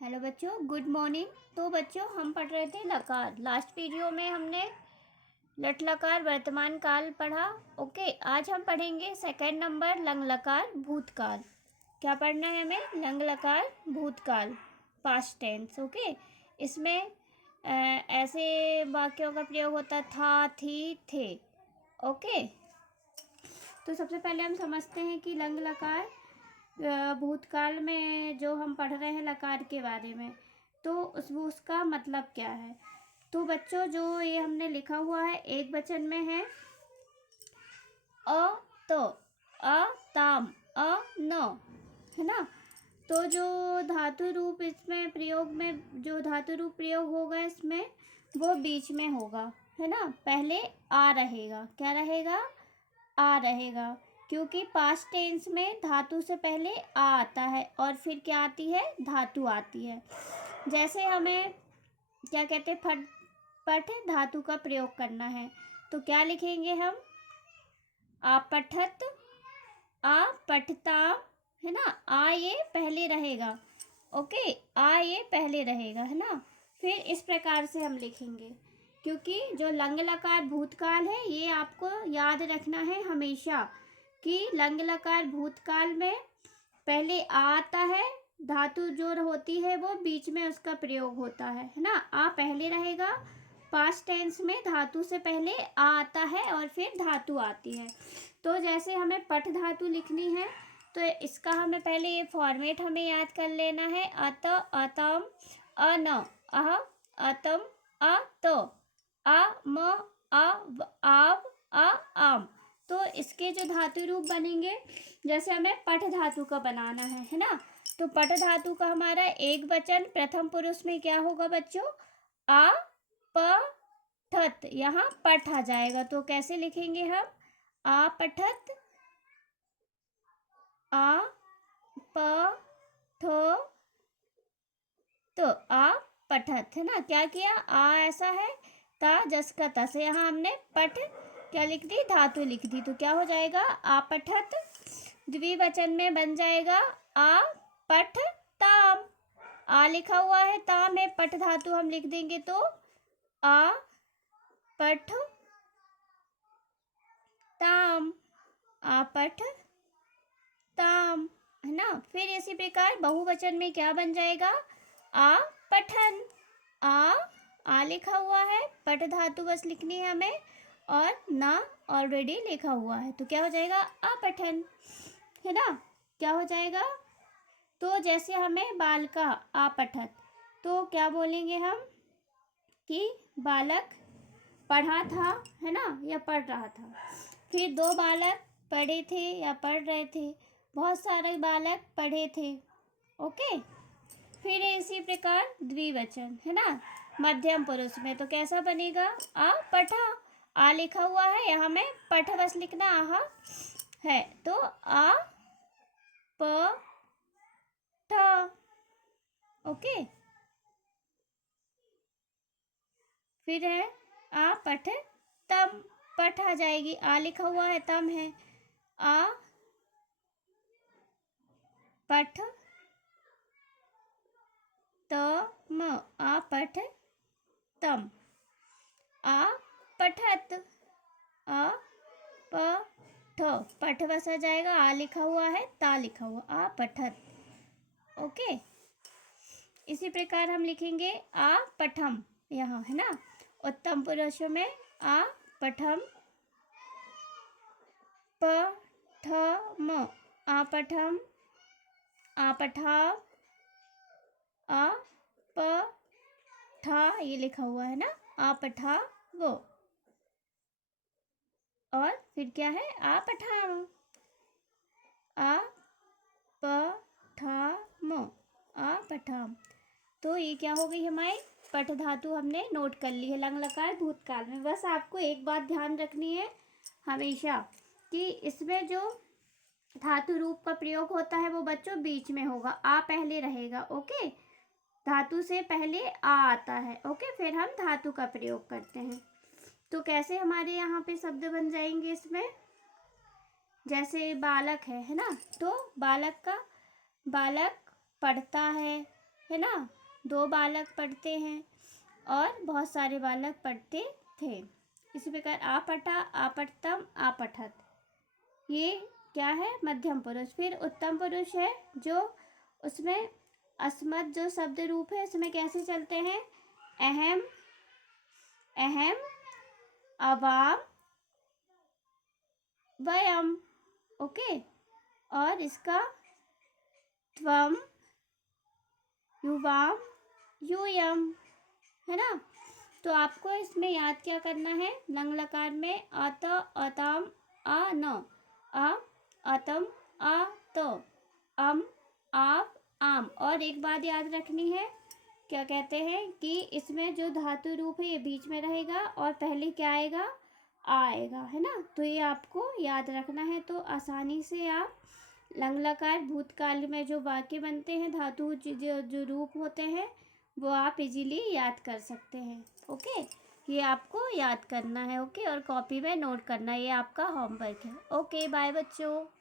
Hello बच्चों, good morning. तो बच्चों, हम पढ़ रहे थे लकार। लास्ट वीडियो में हमने लट लकार वर्तमान काल पढ़ा। ओके, आज हम पढ़ेंगे सेकंड नंबर लंग लकार भूतकाल। क्या पढ़ना है हमें? लंग लकार भूतकाल, पास्ट टेंस। ओके, इसमें ऐसे वाक्यों का प्रयोग होता था, थी, थे। ओके, तो सबसे पहले हम समझते हैं कि लंग लकार भूतकाल में जो हम पढ़ रहे हैं लकार के बारे में, तो उसका मतलब क्या है। तो बच्चों, जो ये हमने लिखा हुआ है एक वचन में है अ, तो, अ, ताम, अ, न, है ना। तो जो धातु रूप इसमें प्रयोग में, जो धातु रूप प्रयोग होगा इसमें, वो बीच में होगा, है ना। पहले आ रहेगा। क्या रहेगा? आ रहेगा, क्योंकि पास्ट टेंस में धातु से पहले आ आता है और फिर क्या आती है? धातु आती है। जैसे हमें क्या कहते हैं, पठ धातु का प्रयोग करना है, तो क्या लिखेंगे हम? आपठत, आ पठता, है ना। आ ये पहले रहेगा। ओके, आ ये पहले रहेगा, है ना। फिर इस प्रकार से हम लिखेंगे, क्योंकि जो लंग लकार भूतकाल है ये आपको याद रखना है हमेशा, कि लंग लकार भूतकाल में पहले आ आता है, धातु जो होती है वो बीच में उसका प्रयोग होता है ना। आ पहले रहेगा। पास्ट टेंस में धातु से पहले आ आता है और फिर धातु आती है। तो जैसे हमें पठ धातु लिखनी है, तो इसका हमें पहले ये फॉर्मेट हमें याद कर लेना है। अत, अतम, अन, अह, अतम, अ, तो, आ, म, आ, आव, आ, आम। तो इसके जो धातु रूप बनेंगे, जैसे हमें पठ धातु का बनाना है ना। तो पठ धातु का हमारा एक वचन प्रथम पुरुष में क्या होगा बच्चों? आ, प, ठत। यहाँ पठ आ जाएगा, तो कैसे लिखेंगे हम? आ पठत, आ, प, ठ, तो आ पठत, है ना। क्या किया? आ ऐसा है, ता जस का तस, यहाँ हमने पठ क्या लिख दी? धातु लिख दी। तो क्या हो जाएगा? आ पठत। द्विवचन में बन जाएगा आ पठ ताम। आ लिखा हुआ है, ताम है, पठ धातु हम लिख देंगे तो आ पठ ताम, आ पठ ताम, है ना। फिर इसी प्रकार बहुवचन में क्या बन जाएगा? आ पठन। आ लिखा हुआ है, पठ धातु बस लिखनी है हमें, और ना ऑलरेडी लिखा हुआ है, तो क्या हो जाएगा? आ पठन, है ना। क्या हो जाएगा? तो जैसे हमें बालका आ पठत, तो क्या बोलेंगे हम कि बालक पढ़ा था, है ना, या पढ़ रहा था। फिर दो बालक पढ़े थे या पढ़ रहे थे, बहुत सारे बालक पढ़े थे। ओके, फिर इसी प्रकार द्विवचन, है ना, मध्यम पुरुष में, तो कैसा बनेगा? आ पठा। आ लिखा हुआ है, यहाँ में पठ बस लिखना आहा है, तो आ प ठ। ओके, फिर है आ पठ तम। पठ आ जाएगी, आ लिखा हुआ है, तम है, आ पठ तम, आ पठ तम, आ पठत, आ प ठ, पठ बस आ जाएगा, आ लिखा हुआ है, ता लिखा हुआ, आ पठत। ओके, इसी प्रकार हम लिखेंगे आ पठम, यहाँ, है ना। उत्तम पुरुषों में आ पठम, पठम, आ पठम, आ पठाव, आ प ठा, ये लिखा हुआ है ना, आ पठा वो। और फिर क्या है? आ पठाम, आ प ठा म, आ पठाम। तो ये क्या हो गई हमारी पठ धातु, हमने नोट कर ली है लंग लकार भूतकाल में। बस आपको एक बात ध्यान रखनी है हमेशा, कि इसमें जो धातु रूप का प्रयोग होता है वो बच्चों बीच में होगा, आ पहले रहेगा। ओके, धातु से पहले आ आता है। ओके, फिर हम धातु का प्रयोग करते हैं। तो कैसे हमारे यहाँ पे शब्द बन जाएंगे इसमें? जैसे बालक है ना, तो बालक का, बालक पढ़ता है, है ना, 2 बालक पढ़ते हैं और बहुत सारे बालक पढ़ते थे। इसी प्रकार आपठा, आपठतम, आपठत, ये क्या है, मध्यम पुरुष। फिर उत्तम पुरुष है जो उसमें अस्मत् जो शब्द रूप है इसमें कैसे चलते हैं, अहम, अहम, अवाम, वयम। ओके, और इसका त्वम, युवाम, यूयम, है ना। तो आपको इसमें याद क्या करना है, लंग लकार में अत, अतम, अ न, अ, अतम, अ तो, अम, आप, आम। और एक बात याद रखनी है, क्या कहते हैं कि इसमें जो धातु रूप है ये बीच में रहेगा और पहले क्या आएगा, आएगा, है ना। तो ये आपको याद रखना है। तो आसानी से आप लंग लकार भूतकाल में जो वाक्य बनते हैं, धातु जो रूप होते हैं वो आप इजीली याद कर सकते हैं। ओके, ये आपको याद करना है। ओके, और कॉपी में नोट करना, ये आपका होमवर्क है। ओके, बाय बच्चों।